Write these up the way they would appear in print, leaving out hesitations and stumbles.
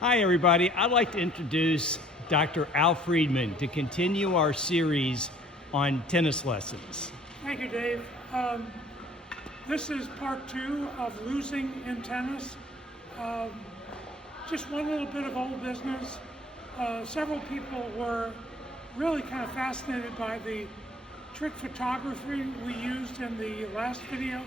Hi, everybody. I'd like to introduce Dr. Al Friedman to continue our series on tennis lessons. Thank you, Dave. This is part 2 of losing in tennis. Just one little bit of old business. Several people were really kind of fascinated by the trick photography we used in the last video.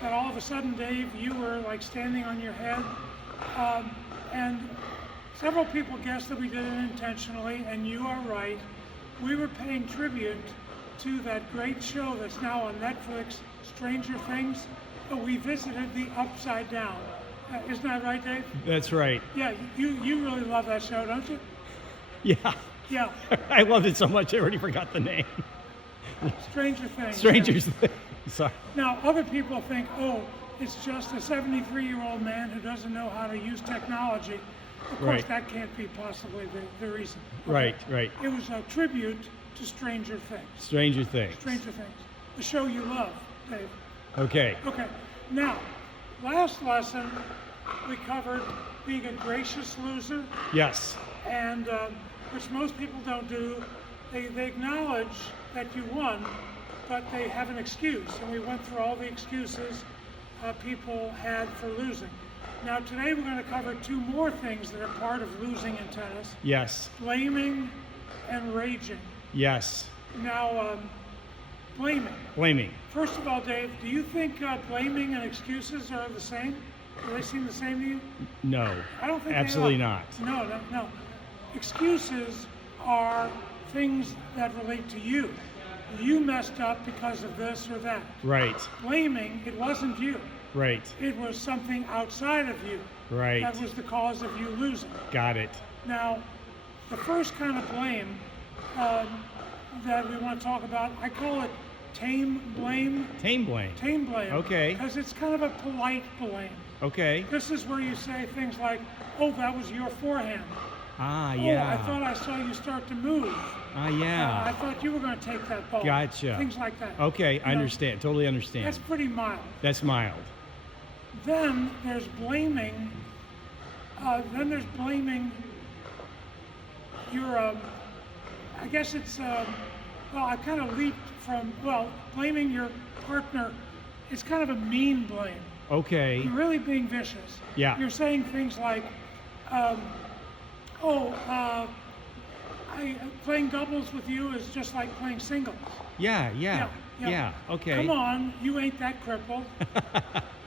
That all of a sudden, Dave, you were like standing on your head. And several people guessed that we did it intentionally, and you are right. We were paying tribute to that great show that's now on Netflix, Stranger Things, but we visited the Upside Down. Isn't that right, Dave? That's right. Yeah, you really love that show, don't you? Yeah. Yeah, I loved it so much I already forgot the name. Stranger Things. Strangers. Sorry. Now, other people think, oh, it's just a 73-year-old man who doesn't know how to use technology. Of course, Right. that can't be possibly the reason. Right, right. It was a tribute to Stranger Things. Stranger Things. Stranger Things, the show you love, Dave. Okay. Okay, now, last lesson we covered being a gracious loser, Yes. and which most people don't do. They acknowledge that you won, but they have an excuse, and we went through all the excuses people had for losing. Now today we're going to cover 2 more things that are part of losing in tennis: Yes. blaming and raging. Yes. Now, blaming. Blaming. First of all, Dave, do you think blaming and excuses are the same? Do they seem the same to you? No. I don't think Absolutely they are. not. No. Excuses are things that relate to you. You messed up because of this or that. Right. Blaming, it wasn't you. Right. It was something outside of you. Right. That was the cause of you losing. Got it. Now, the first kind of blame that we want to talk about, I call it tame blame. Tame blame. Tame blame. Okay. Because it's kind of a polite blame. Okay. This is where you say things like, oh, that was your forehand. Ah, Oh, yeah. I thought I saw you start to move. Ah, I yeah. thought you were going to take that ball. Gotcha. Things like that. Okay, You I know, understand. Totally understand. That's pretty mild. That's mild. Then there's blaming. Your. I guess it's. Well, I kind of leaped from. Well, blaming your partner. It's kind of a mean blame. Okay. You're really being vicious. Yeah. You're saying things like, playing doubles with you is just like playing singles. Yeah, yeah. Yeah. Yeah. Okay. Come on, you ain't that crippled.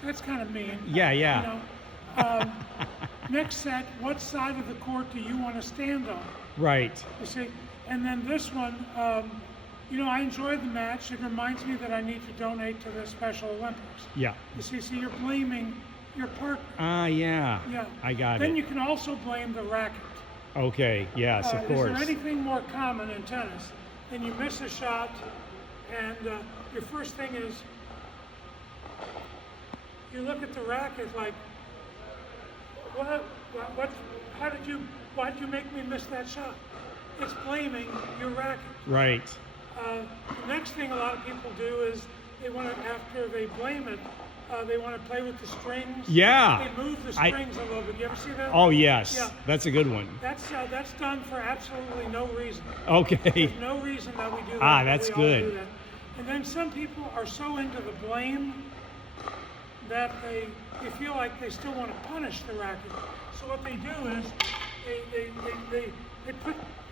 That's kind of mean. Yeah, yeah. You know, next set, what side of the court do you want to stand on? Right. You see, and then this one, I enjoyed the match. It reminds me that I need to donate to the Special Olympics. Yeah. You see, so you're blaming your partner. Ah, yeah. Yeah. I got Then it. you can also blame the racket. Okay. Yes, of Is course. there anything more common in tennis than you miss a shot and your first thing is you look at the racket like, why did you make me miss that shot? It's blaming your racket. Right. The next thing a lot of people do is they want to, after they blame it, they want to play with the strings. Yeah. They move the strings a little bit. You ever see that? Oh, yes. Yeah. That's a good one. That's done for absolutely no reason. Okay. There's no reason that we do that. Ah, but that's we all good. do that. And then some people are so into the blame that they feel like they still want to punish the racket. So what they do is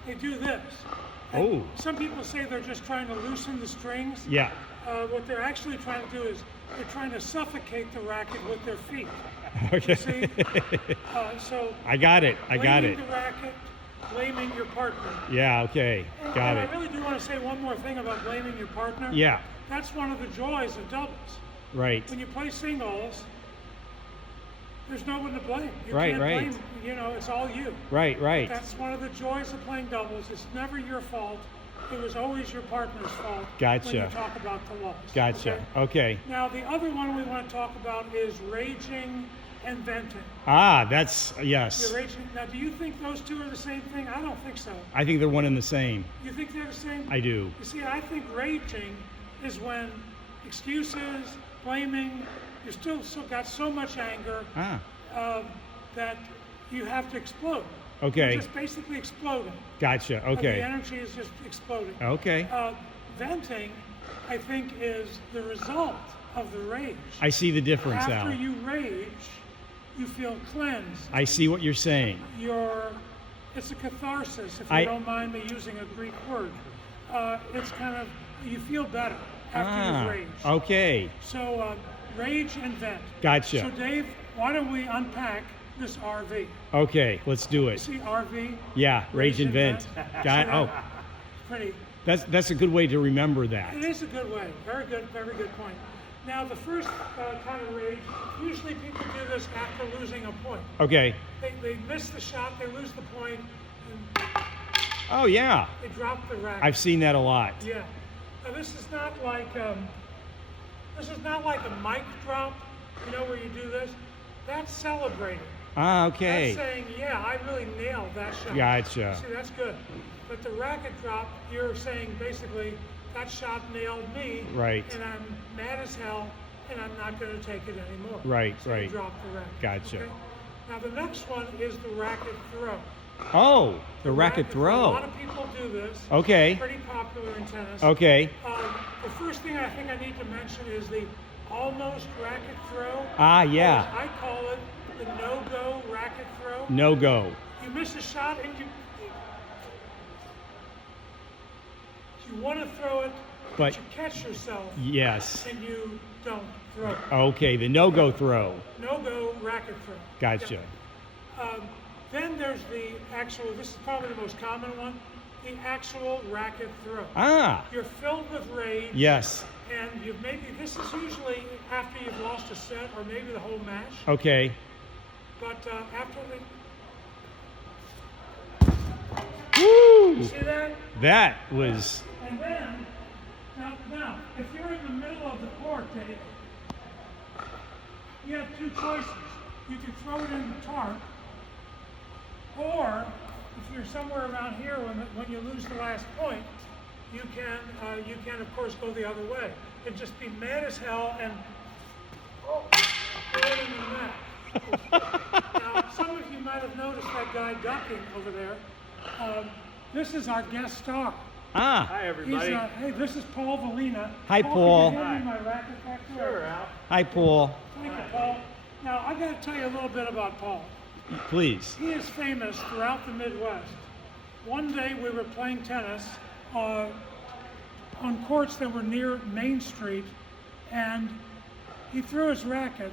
they do this. And Oh. Some people say they're just trying to loosen the strings. Yeah. What they're actually trying to do is they're trying to suffocate the racket with their feet. Okay. See? So I got it. I got blaming it. the racket, blaming your partner. Yeah, okay. Got And it. I really do want to say one more thing about blaming your partner. Yeah. That's one of the joys of doubles. Right. When you play singles, there's no one to blame. You Right, can't right. blame, it's all you. Right, right. That's one of the joys of playing doubles. It's never your fault. It was always your partner's fault. When Gotcha. you talk about the loss. Gotcha. Okay? Okay. Now, the other one we want to talk about is raging and venting. Ah, that's, yes. You're raging. Now, do you think those two are the same thing? I don't think so. I think they're one and the same. You think they're the same? I do. You see, I think raging is when excuses, blaming, you still got so much anger Ah, that you have to explode. Okay. You're just basically exploding. Gotcha. The Okay. energy is just exploding. Okay. Venting, I think, is the result of the rage. I see the difference After now. you rage, you feel cleansed. I see what you're saying. It's a catharsis, if you I- don't mind me using a Greek word. It's kind of, you feel better after you've raged. Okay. So rage and vent. Gotcha. So Dave, why don't we unpack this RV? Okay, let's do You it. see RV? Yeah, rage and vent. Got oh, Pretty. that's a good way to remember that. It is a good way. Very good point. Now the first kind of rage, usually people do this after losing a point. Okay. They miss the shot, they lose the point, and Oh yeah, they drop the racket. I've seen that a lot. Yeah. Now this is not like a mic drop, where you do this. That's celebrating. Ah, okay. That's saying, yeah, I really nailed that shot. Gotcha. See, that's good. But the racket drop, you're saying basically that shot nailed me. Right. And I'm mad as hell, and I'm not going to take it anymore. Right, so right. You drop the racket. Gotcha. Okay? Now the next one is the racket throw. Oh, the racket A throw. lot of people do this. Okay. Pretty popular in tennis. Okay. The first thing I think I need to mention is the almost racket throw. Ah, yeah. I call it the no-go racket throw. No go. You miss a shot and you want to throw it, But- you catch yourself Yes. and you don't throw it. Okay, the no go throw. No-go racket throw. Gotcha. Yeah. Then there's the actual, this is probably the most common one, the actual racket throw. Ah, You're filled with rage. yes. And this is usually after you've lost a set or maybe the whole match. Okay. But after Woo! see that? That was And then, now, if you're in the middle of the court, Dave, you have two choices. You can throw it in the tarp, or if you're somewhere around here when you lose the last point, you can of course go the other way and just be mad as hell and throw it in the net. Now, some of you might have noticed that guy ducking over there. This is our guest star. ah. Hi, everybody. Hey, this is Paul Valina. Hi, Paul. Can you hand me my racket back there? Sure, Al. Hi, Paul. Thank you, Paul. Now, I got to tell you a little bit about Paul. Please. He is famous throughout the Midwest. One day we were playing tennis on courts that were near Main Street, and he threw his racket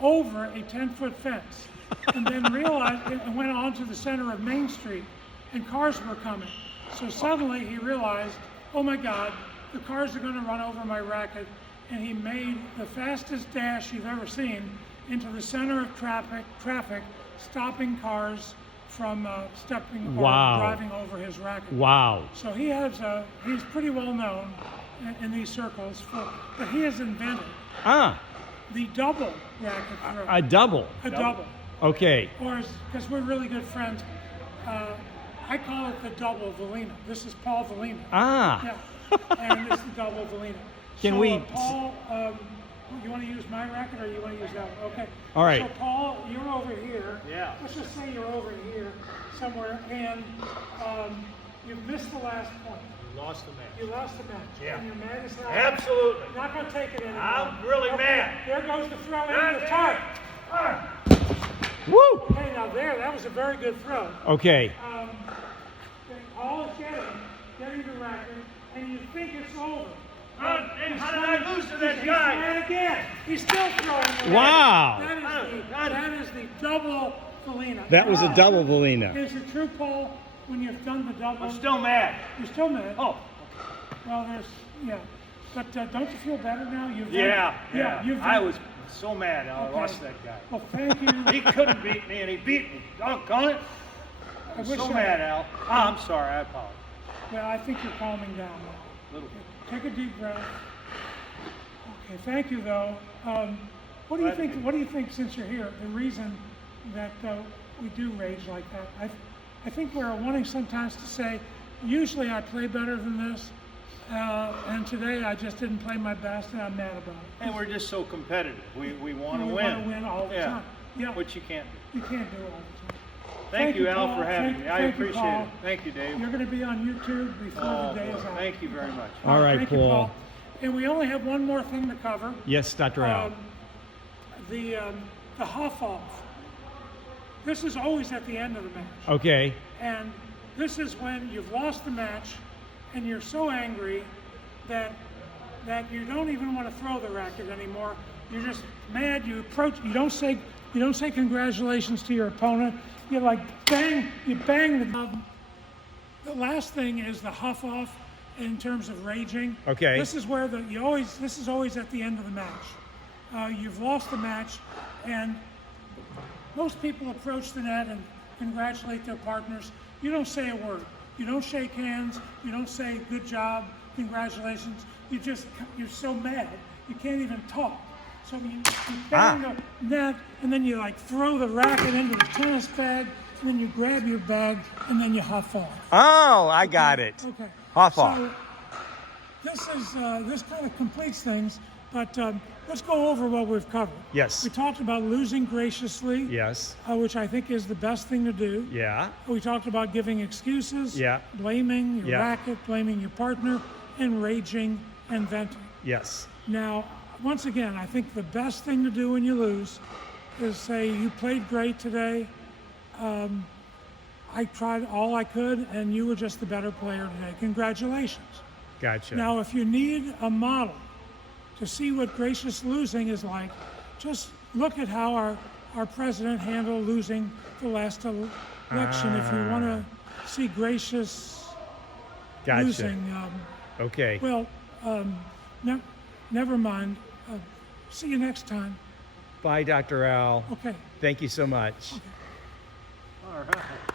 over a 10-foot fence, and then realized and went on to the center of Main Street, and cars were coming. So suddenly he realized, oh my God, the cars are going to run over my racket, and he made the fastest dash you've ever seen into the center of traffic, stopping cars from stepping or Wow. driving over his racket. Wow. So he's pretty well known in these circles, but he has invented Ah, the double racket throw. a double. A double. Okay. Or, because we're really good friends, I call it the double Valina. This is Paul Valina. Ah. Yeah, and this is the double Valina. Can so, we- Paul, you want to use my racket or you want to use that one? Okay. All right. So Paul, you're over here. Yeah. Let's just say you're over here somewhere, and you've missed the last point. You lost the match. You lost the match. Yeah. And you're mad as hell. Absolutely. You're not going to take it anymore. I'm really Okay, mad. There goes the throw God into the damn tarp. Woo. Okay, now that was a very good throw. Okay. Paul is getting the racket, and you think it's over. And how did I lose to that He's guy? trying again. He's still throwing the racket. Wow. That is the double Valina. That was a double Valina. Is it true, Paul, when you've done the double? I'm still mad. You're still mad? Oh, Well, yeah. But don't you feel better now? yeah. You've I was so mad I Okay. lost that guy. Well, thank you. He couldn't beat me, and he beat me. Doggone it. I I'm wish so I- mad, Al. I'm sorry. I apologize. Well, I think you're calming down now. Little bit. Take a deep breath. Okay, thank you though. What do you Glad to think? be here. What do you think, since you're here, the reason that we do rage like that? I think we're wanting sometimes to say, usually I play better than this, and today I just didn't play my best, and I'm mad about it. And we're just so competitive. We want to We win. want to win all the Yeah. time. Yeah. which you can't do. You can't do it all the time. Thank you, Al, Paul. for having Thank- me. I thank you, appreciate Paul. it. Thank you, Dave. You're going to be on YouTube before Oh, the day boy. is out. Thank you very much. All right, Thank you, Paul. And we only have one more thing to cover. Yes, Dr. Al. The huff off. This is always at the end of the match. Okay. And this is when you've lost the match and you're so angry that you don't even want to throw the racket anymore. You're just mad. You approach. You don't say congratulations to your opponent. You like bang. You bang the last thing is the huff off in terms of raging. Okay. This is where this is always at the end of the match. You've lost the match, and most people approach the net and congratulate their partners. You don't say a word. You don't shake hands. You don't say good job, congratulations. You're so mad you can't even talk. So you bang the net, and then you like throw the racket into the tennis bag, and then you grab your bag, and then you huff off. Oh, I got it. Okay. Huff So off. this kind of completes things, but let's go over what we've covered. Yes. We talked about losing graciously. Yes. Which I think is the best thing to do. Yeah. We talked about giving excuses. Yeah. Blaming your Yeah. racket, blaming your partner, and raging and venting. Yes. Now, once again, I think the best thing to do when you lose is say, you played great today. I tried all I could, and you were just the better player today. Congratulations. Gotcha. Now, if you need a model to see what gracious losing is like, just look at how our president handled losing the last election. If you want to see gracious Gotcha. losing, Okay. well, never mind. See you next time. Bye, Dr. Al. Okay. Thank you so much. All right.